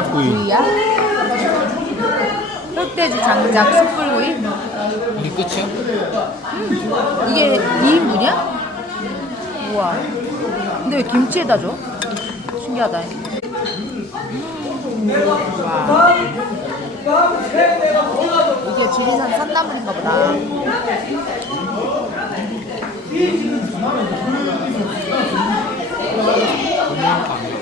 장작구이. 구이야? 흑돼지 장작 숯불구이? 이게 끝이야? 이게 2인분이야? 우와. 근데 왜 김치에다 줘? 신기하다. 와. 이게 지리산 산나물인가 보다. 고명감.